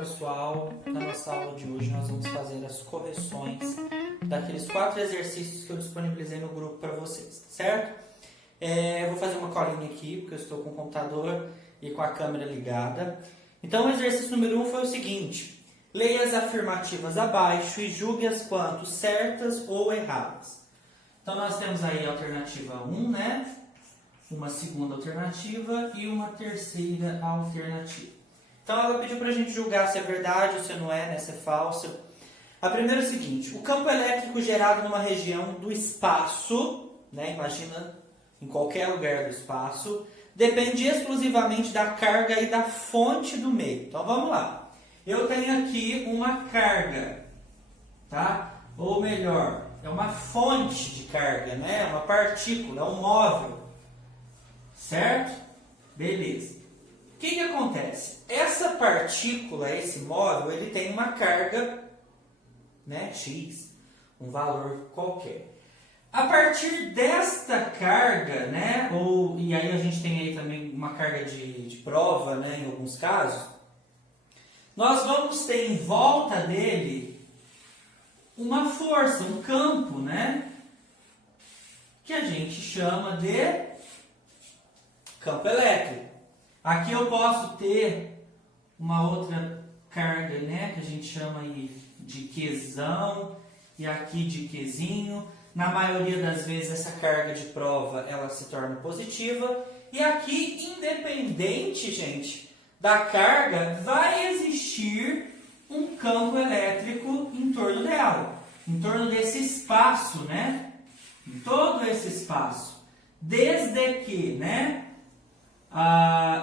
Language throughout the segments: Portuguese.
pessoal, na nossa aula de hoje nós vamos fazer as correções daqueles 4 exercícios que eu disponibilizei no grupo para vocês, certo? Eu vou fazer uma colinha aqui, porque eu estou com o computador e com a câmera ligada. Então o exercício número 1 foi o seguinte: leia as afirmativas abaixo e julgue-as quanto certas ou erradas. Então nós temos aí a alternativa 1, né? Uma segunda alternativa e uma terceira alternativa. Então ela pediu para a gente julgar se é verdade ou se não é, né? Se é falsa. A primeira é o seguinte: o campo elétrico gerado numa região do espaço, né? Imagina em qualquer lugar do espaço, depende exclusivamente da carga e da fonte do meio. Então vamos lá. Eu tenho aqui uma carga, tá? Ou melhor, é uma fonte de carga, né? Uma partícula, um móvel. Certo? Beleza. O que acontece? Essa partícula, esse móvel, ele tem uma carga, né, X, um valor qualquer. A partir desta carga, né, e aí a gente tem aí também uma carga de prova, né, em alguns casos, nós vamos ter em volta dele uma força, um campo, né, que a gente chama de campo elétrico. Aqui eu posso ter uma outra carga, né, que a gente chama aí de Qzão, e aqui de Qzinho. Na maioria das vezes essa carga de prova ela se torna positiva. E aqui, independente, gente, da carga, vai existir um campo elétrico em torno dela, em torno desse espaço, né? Em todo esse espaço. Desde que, né,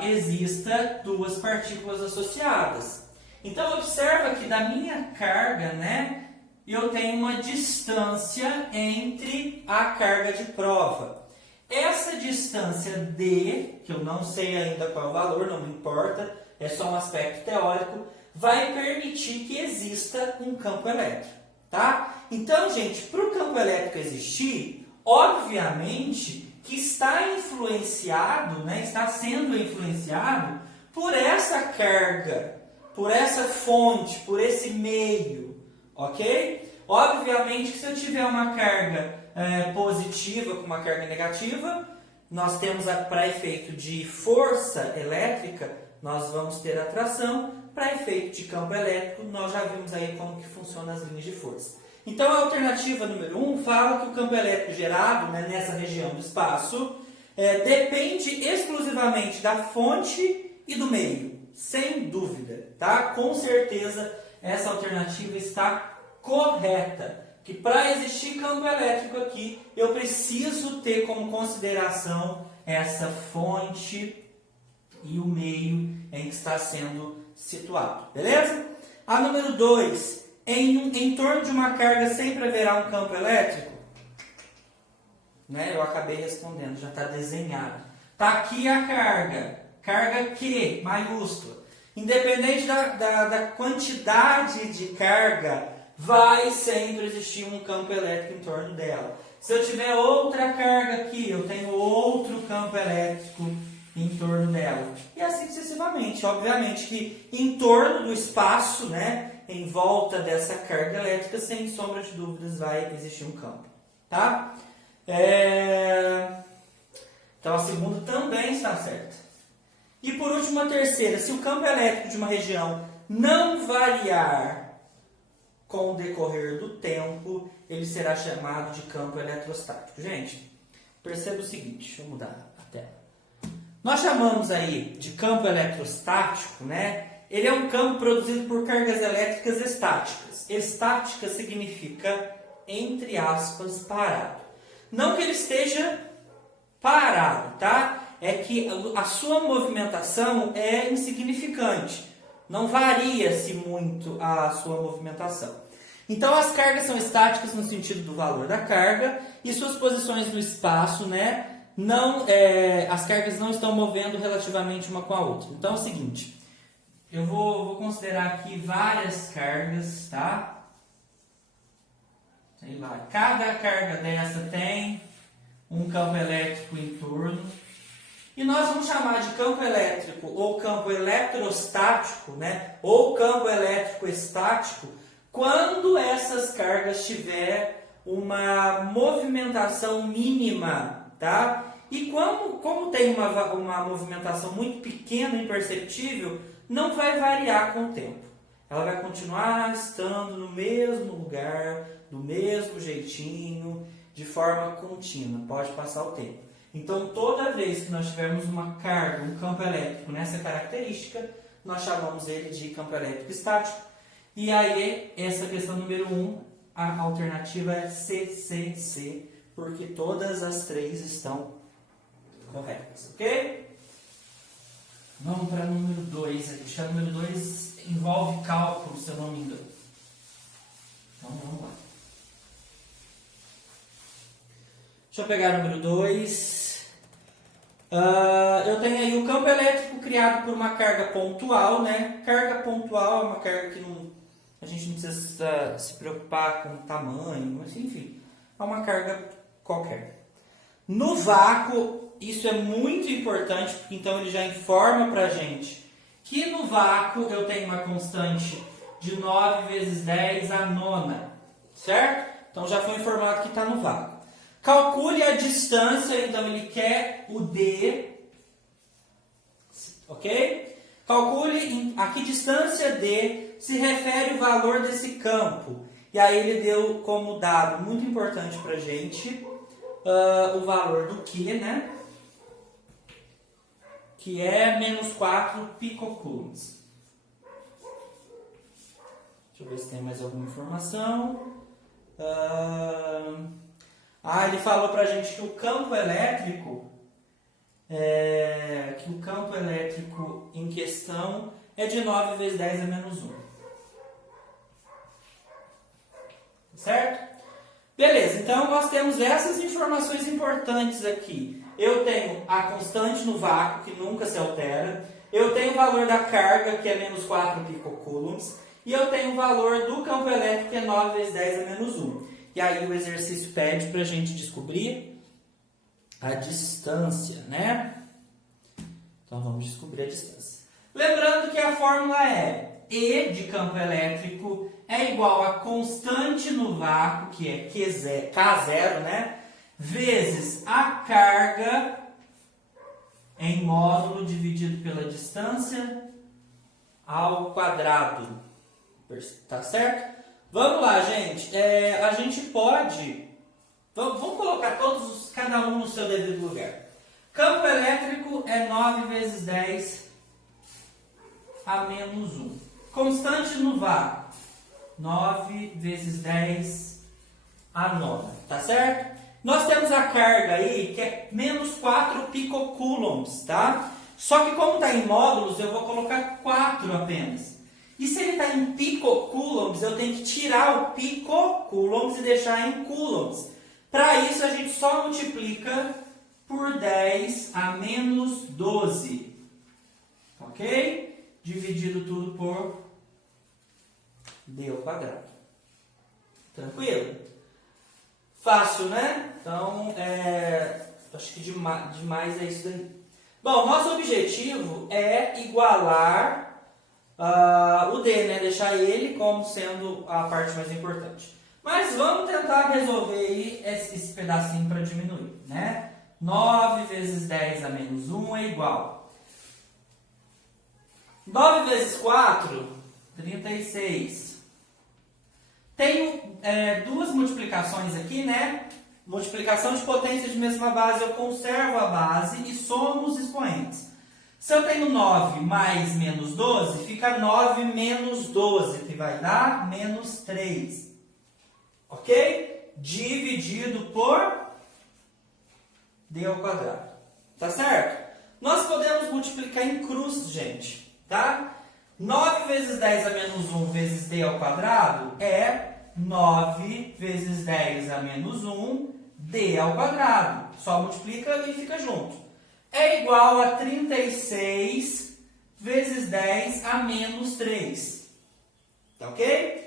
exista duas partículas associadas. Então observa que da minha carga, né, eu tenho uma distância entre a carga de prova. Essa distância D, que eu não sei ainda qual é o valor, não me importa, é só um aspecto teórico, vai permitir que exista um campo elétrico, tá? Então, gente, para o campo elétrico existir, obviamente que está influenciado, né, está sendo influenciado por essa carga, por essa fonte, por esse meio, ok? Obviamente que se eu tiver uma carga positiva com uma carga negativa, nós temos para efeito de força elétrica, nós vamos ter atração. Para efeito de campo elétrico, nós já vimos aí como que funcionam as linhas de força. Então, a alternativa número 1 fala que o campo elétrico gerado, né, nessa região do espaço depende exclusivamente da fonte e do meio, sem dúvida, tá? Com certeza, essa alternativa está correta. Que para existir campo elétrico aqui, eu preciso ter como consideração essa fonte e o meio em que está sendo situado, beleza? A número 2. Em torno de uma carga sempre haverá um campo elétrico? Né? Eu acabei respondendo, já está desenhado. Está aqui a carga Q, maiúscula. Independente da quantidade de carga, vai sempre existir um campo elétrico em torno dela. Se eu tiver outra carga aqui, eu tenho outro campo elétrico em torno dela. E assim sucessivamente. Obviamente que em torno do espaço, né, em volta dessa carga elétrica, sem sombra de dúvidas, vai existir um campo. Tá? Então a segunda também está certa. E por último, a terceira. Se o campo elétrico de uma região não variar com o decorrer do tempo, ele será chamado de campo eletrostático. Gente, perceba o seguinte. Deixa eu mudar a tela. Nós chamamos aí de campo eletrostático, né? Ele é um campo produzido por cargas elétricas estáticas. Estática significa, entre aspas, parado. Não que ele esteja parado, tá? É que a sua movimentação é insignificante. Não varia-se muito a sua movimentação. Então, as cargas são estáticas no sentido do valor da carga e suas posições no espaço, né? As cargas não estão movendo relativamente uma com a outra. Então, é o seguinte. Eu vou considerar aqui várias cargas, tá? Sei lá, cada carga dessa tem um campo elétrico em torno. E nós vamos chamar de campo elétrico ou campo eletrostático, né? Ou campo elétrico estático, quando essas cargas tiverem uma movimentação mínima, tá? E como tem uma movimentação muito pequena, imperceptível, não vai variar com o tempo. Ela vai continuar estando no mesmo lugar, do mesmo jeitinho, de forma contínua. Pode passar o tempo. Então, toda vez que nós tivermos uma carga, um campo elétrico nessa característica, nós chamamos ele de campo elétrico estático. E aí, essa questão número 1, a alternativa é CCC, porque todas as três estão corretas, ok? Vamos para número 2 aqui. Acho que o número 2 envolve cálculo, se eu não me engano. Então, vamos lá. Deixa eu pegar o número 2. Eu tenho aí o campo elétrico criado por uma carga pontual, né? Carga pontual é uma carga que a gente não precisa se preocupar com o tamanho, mas enfim, é uma carga qualquer. No vácuo, isso é muito importante, porque então ele já informa pra gente que no vácuo eu tenho uma constante de 9 vezes 10 a nona, certo? Então já foi informado que está no vácuo. Calcule a distância, então ele quer o D, ok? Calcule a que distância D se refere o valor desse campo. E aí ele deu como dado muito importante para a gente o valor do Q, né? Que é menos 4 picocoulombs. Deixa eu ver se tem mais alguma informação. Ele falou pra gente que o campo elétrico em questão é de 9 vezes 10 a menos 1. Certo? Beleza, então nós temos essas informações importantes aqui. Eu tenho a constante no vácuo, que nunca se altera. Eu tenho o valor da carga, que é menos 4 picocoulombs. E eu tenho o valor do campo elétrico, que é 9 vezes 10 a menos 1. E aí o exercício pede para a gente descobrir a distância, né? Então vamos descobrir a distância. Lembrando que a fórmula é E de campo elétrico é igual a constante no vácuo, que é K0, né? Vezes a carga em módulo dividido pela distância ao quadrado. Tá certo? Vamos lá, gente. A gente pode... Vamos colocar cada um no seu devido lugar. Campo elétrico é 9 vezes 10 a menos 1. Constante no vácuo. 9 vezes 10 a nona. Tá certo? Nós temos a carga aí, que é menos 4 picocoulombs, tá? Só que como está em módulos, eu vou colocar 4 apenas. E se ele está em picocoulombs, eu tenho que tirar o picocoulombs e deixar em coulombs. Para isso, a gente só multiplica por 10 a menos 12. Ok? Dividido tudo por D ao quadrado. Tranquilo? Fácil, né? Então, acho que demais é isso daí. Bom, nosso objetivo é igualar o D, né? Deixar ele como sendo a parte mais importante. Mas vamos tentar resolver aí esse pedacinho para diminuir, né? 9 vezes 10 a menos 1 é igual. 9 vezes 4, 36. Tenho duas multiplicações aqui, né? Multiplicação de potência de mesma base, eu conservo a base e somo os expoentes. Se eu tenho 9 mais menos 12, fica 9 menos 12, que vai dar menos 3. Ok? Dividido por D ao quadrado. Tá certo? Nós podemos multiplicar em cruz, gente. Tá? 9 vezes 10 a menos 1 vezes D ao quadrado é 9 vezes 10 a menos 1 D ao quadrado. Só multiplica e fica junto. É igual a 36 vezes 10 a menos 3. Tá ok?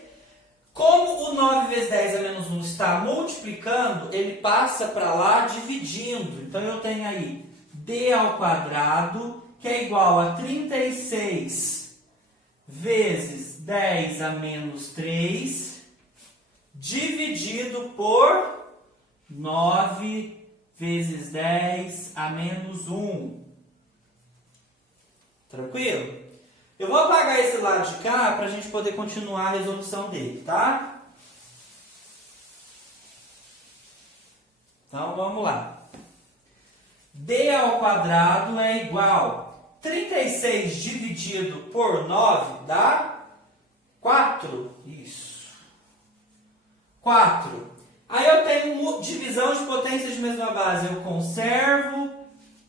Como o 9 vezes 10 a menos 1 está multiplicando, ele passa para lá dividindo. Então, eu tenho aí D d ao quadrado, que é igual a 36 vezes 10 a menos 3, dividido por 9 vezes 10 a menos 1. Tranquilo? Eu vou apagar esse lado de cá para a gente poder continuar a resolução dele, tá? Então, vamos lá. D ao quadrado é igual a 36 dividido por 9 dá 4. Isso. 4. Aí eu tenho divisão de potências de mesma base. Eu conservo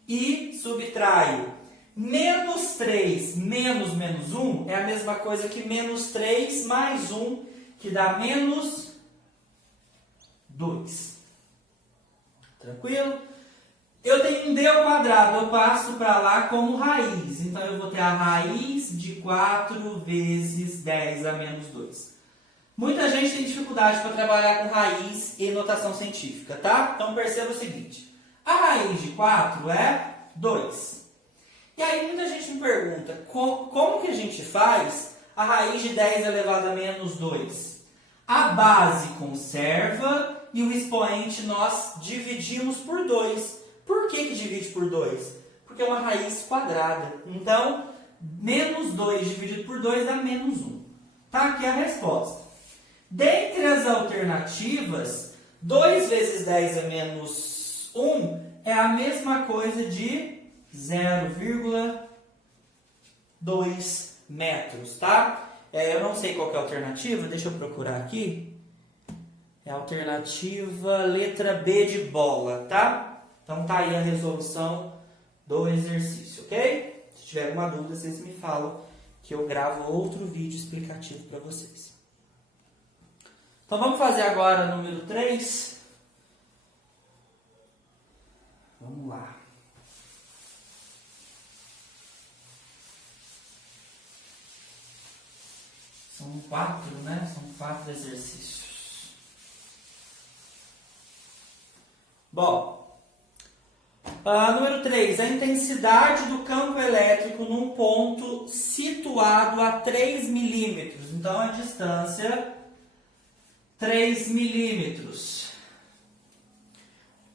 e subtraio. Menos 3 menos menos 1 é a mesma coisa que menos 3 mais 1, que dá menos 2. Tranquilo? Eu tenho um d ao quadrado, eu passo para lá como raiz. Então, eu vou ter a raiz de 4 vezes 10 a menos 2. Muita gente tem dificuldade para trabalhar com raiz e notação científica, tá? Então, perceba o seguinte. A raiz de 4 é 2. E aí, muita gente me pergunta, como que a gente faz a raiz de 10 elevado a menos 2? A base conserva e o expoente nós dividimos por 2. Por que divide por 2? Porque é uma raiz quadrada. Então, menos 2 dividido por 2 dá menos 1. Tá aqui a resposta. Dentre as alternativas, 2 vezes 10 a menos 1 é a mesma coisa de 0,2 metros, tá? Eu não sei qual que é a alternativa, deixa eu procurar aqui. É a alternativa letra B de bola, tá? Então tá aí a resolução do exercício, ok? Se tiver alguma dúvida, vocês me falam que eu gravo outro vídeo explicativo para vocês. Então vamos fazer agora o número 3. Vamos lá. São 4, né? São 4 exercícios. Bom, número 3. A intensidade do campo elétrico num ponto situado a 3 milímetros. Então, a distância 3 milímetros.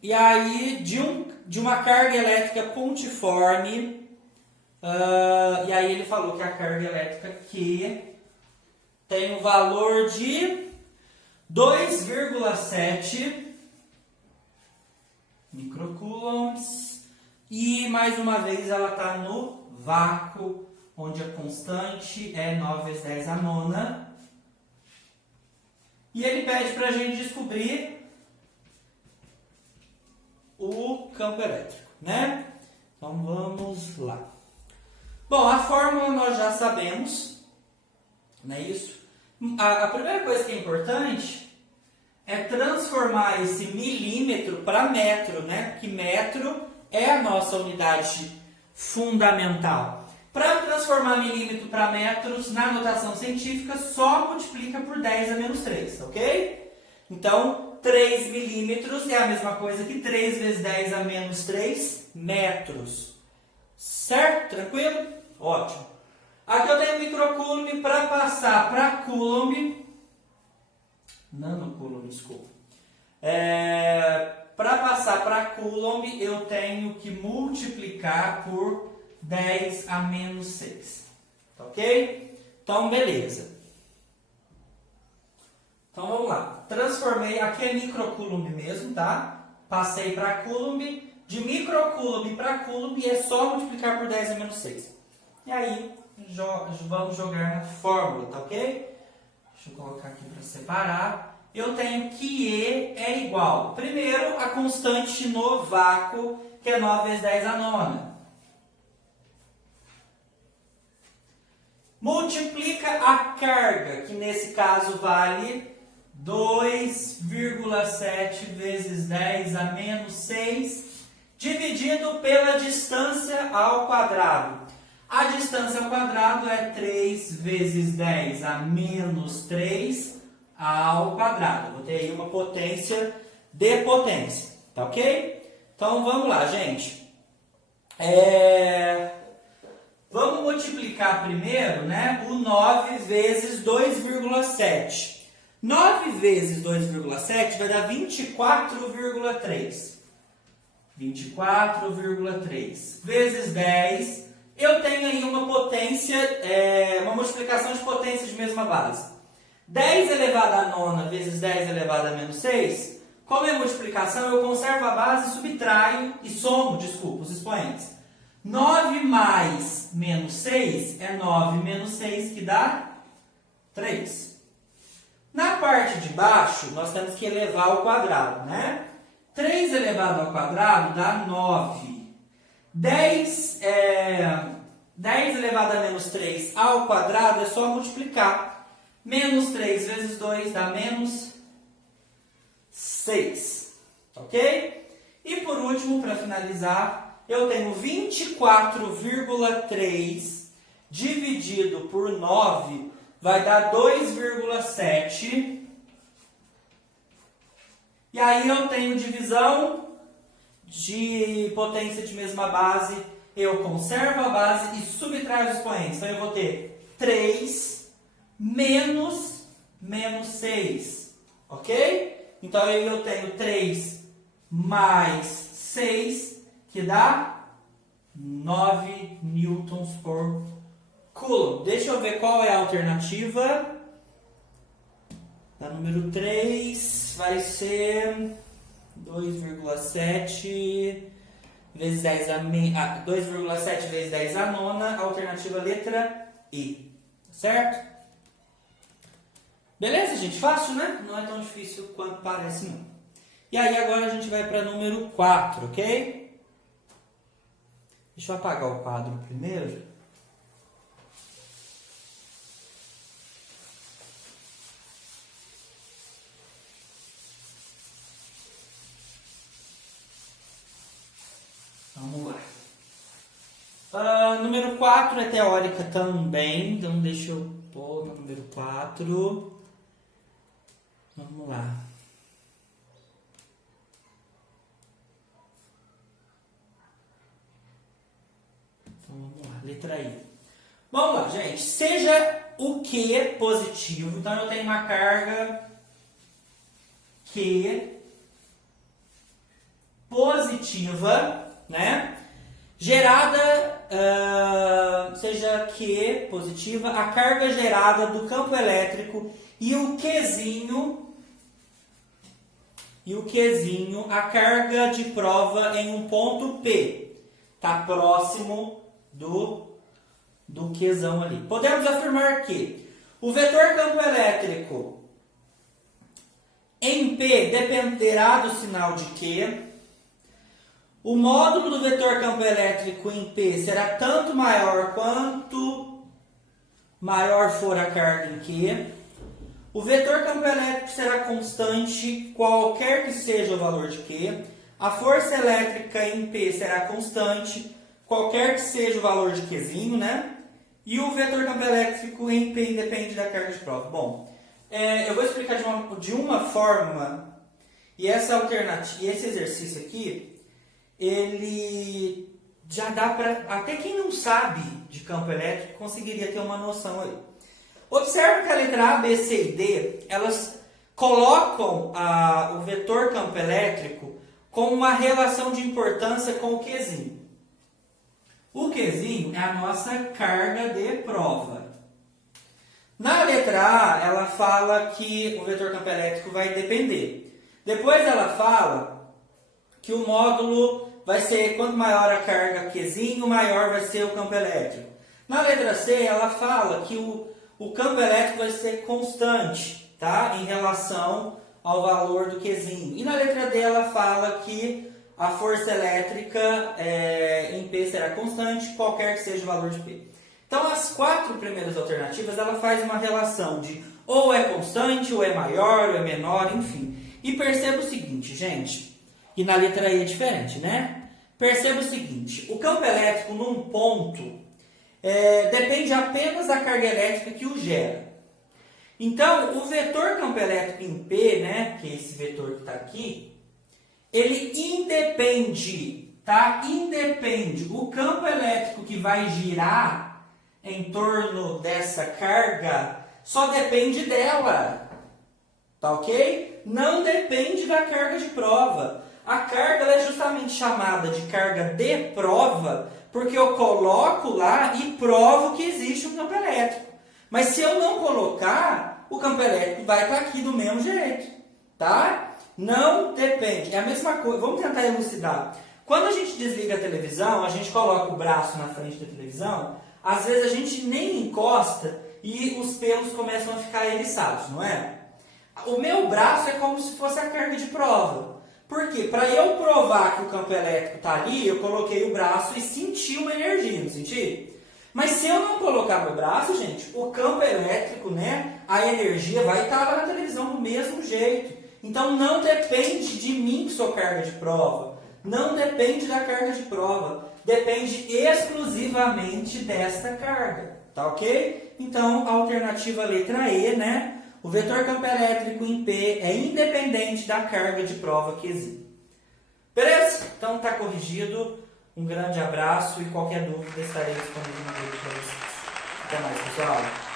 E aí, de uma carga elétrica pontiforme, e aí ele falou que a carga elétrica Q tem um valor de 2,7 microcoulombs e, mais uma vez, ela está no vácuo, onde a constante é 9 vezes 10 a nona. E ele pede para a gente descobrir o campo elétrico, né? Então, vamos lá. Bom, a fórmula nós já sabemos, não é isso? A primeira coisa que é importante é transformar esse milímetro para metro, né? Porque metro é a nossa unidade fundamental. Para transformar milímetro para metros, na notação científica, só multiplica por 10 a menos 3, ok? Então, 3 milímetros é a mesma coisa que 3 vezes 10 a menos 3 metros. Certo? Tranquilo? Ótimo. Aqui eu tenho microcoulomb para passar para coulomb. Nanocoulomb, desculpa. Para passar para coulomb, eu tenho que multiplicar por 10 a menos 6. Ok? Então, beleza. Então, vamos lá. Transformei, aqui é microcoulomb mesmo, tá? Passei para coulomb. De microcoulomb para coulomb é só multiplicar por 10 a menos 6. E aí, vamos jogar na fórmula, tá ok? Deixa eu colocar aqui para separar. Eu tenho que E é igual, primeiro, a constante no vácuo, que é 9 vezes 10 a nona. Multiplica a carga, que nesse caso vale 2,7 vezes 10 a menos 6, dividido pela distância ao quadrado. A distância ao quadrado é 3 vezes 10 a menos 3 ao quadrado. Vou ter aí uma potência de potência, tá ok? Então, vamos lá, gente. Vamos multiplicar primeiro, né, o 9 vezes 2,7. 9 vezes 2,7 vai dar 24,3. 24,3 vezes 10. Eu tenho aí uma potência, uma multiplicação de potência de mesma base. 10 elevado a nona vezes 10 elevado a menos 6. Como é multiplicação, eu conservo a base, subtraio e somo, os expoentes. 9 mais menos 6 é 9 menos 6, que dá 3. Na parte de baixo, nós temos que elevar ao quadrado, né? 3 elevado ao quadrado dá 9. 10 elevado a menos 3 ao quadrado é só multiplicar. Menos 3 vezes 2 dá menos 6. Ok? E por último, para finalizar, eu tenho 24,3 dividido por 9 vai dar 2,7. E aí eu tenho divisão de potência de mesma base. Eu conservo a base e subtraio os expoentes. Então eu vou ter 3 menos 6. Ok? Então aí eu tenho 3 mais 6, que dá 9 newtons por coulomb. Deixa eu ver qual é a alternativa. Da número 3 vai ser 2,7 vezes 10 a 2,7 vezes 10 a nona, alternativa letra E. Certo? Beleza, gente? Fácil, né? Não é tão difícil quanto parece, não. E aí agora a gente vai para número 4, ok? Deixa eu apagar o quadro primeiro. Vamos lá. Número 4 é teórica também, então deixa eu pôr no número 4. Vamos lá. Então vamos lá, letra I. Vamos lá, gente. Seja o Q positivo, então eu tenho uma carga Q positiva, né? Gerada, seja Q positiva, a carga gerada do campo elétrico e o Qzinho, a carga de prova em um ponto P. Está próximo do Qzão ali. Podemos afirmar que o vetor campo elétrico em P dependerá do sinal de Q. O módulo do vetor campo elétrico em P será tanto maior quanto maior for a carga em Q. O vetor campo elétrico será constante, qualquer que seja o valor de Q. A força elétrica em P será constante, qualquer que seja o valor de Qzinho, né? E o vetor campo elétrico em P independe da carga de prova. Bom, eu vou explicar de uma forma, e esse exercício aqui, ele já dá para, até quem não sabe de campo elétrico conseguiria ter uma noção aí. Observe que a letra A, B, C e D, elas colocam o vetor campo elétrico com uma relação de importância com o Qzinho. O Qzinho é a nossa carga de prova. Na letra A, ela fala que o vetor campo elétrico vai depender. Depois ela fala que o módulo vai ser, quanto maior a carga Qzinho, maior vai ser o campo elétrico. Na letra C, ela fala que o campo elétrico vai ser constante, tá? Em relação ao valor do Qzinho. E na letra D, ela fala que a força elétrica em P será constante, qualquer que seja o valor de P. Então, as 4 primeiras alternativas, ela faz uma relação de ou é constante, ou é maior, ou é menor, enfim. E perceba o seguinte, gente, e na letra E é diferente, né? Perceba o seguinte, o campo elétrico num ponto depende apenas da carga elétrica que o gera. Então, o vetor campo elétrico em P, né, que é esse vetor que está aqui, ele independe tá? Independe. O campo elétrico que vai girar em torno dessa carga só depende dela, tá ok? Não depende da carga de prova. A carga ela é justamente chamada de carga de prova porque eu coloco lá e provo que existe um campo elétrico. Mas se eu não colocar, o campo elétrico vai estar aqui do mesmo jeito, tá? Não depende. É a mesma coisa. Vamos tentar elucidar. Quando a gente desliga a televisão, a gente coloca o braço na frente da televisão, às vezes a gente nem encosta e os pelos começam a ficar eriçados, não é? O meu braço é como se fosse a carga de prova. Por quê? Para eu provar que o campo elétrico está ali, eu coloquei o braço e senti uma energia, não senti? Mas se eu não colocar meu braço, gente, o campo elétrico, né, a energia vai estar lá na televisão do mesmo jeito. Então não depende de mim que sou carga de prova. Não depende da carga de prova. Depende exclusivamente desta carga. Tá ok? Então, a alternativa letra E, né? O vetor campo elétrico em P é independente da carga de prova que existe. Beleza? Então tá corrigido. Um grande abraço e qualquer dúvida estarei disponível no vídeo para vocês. Até mais, pessoal.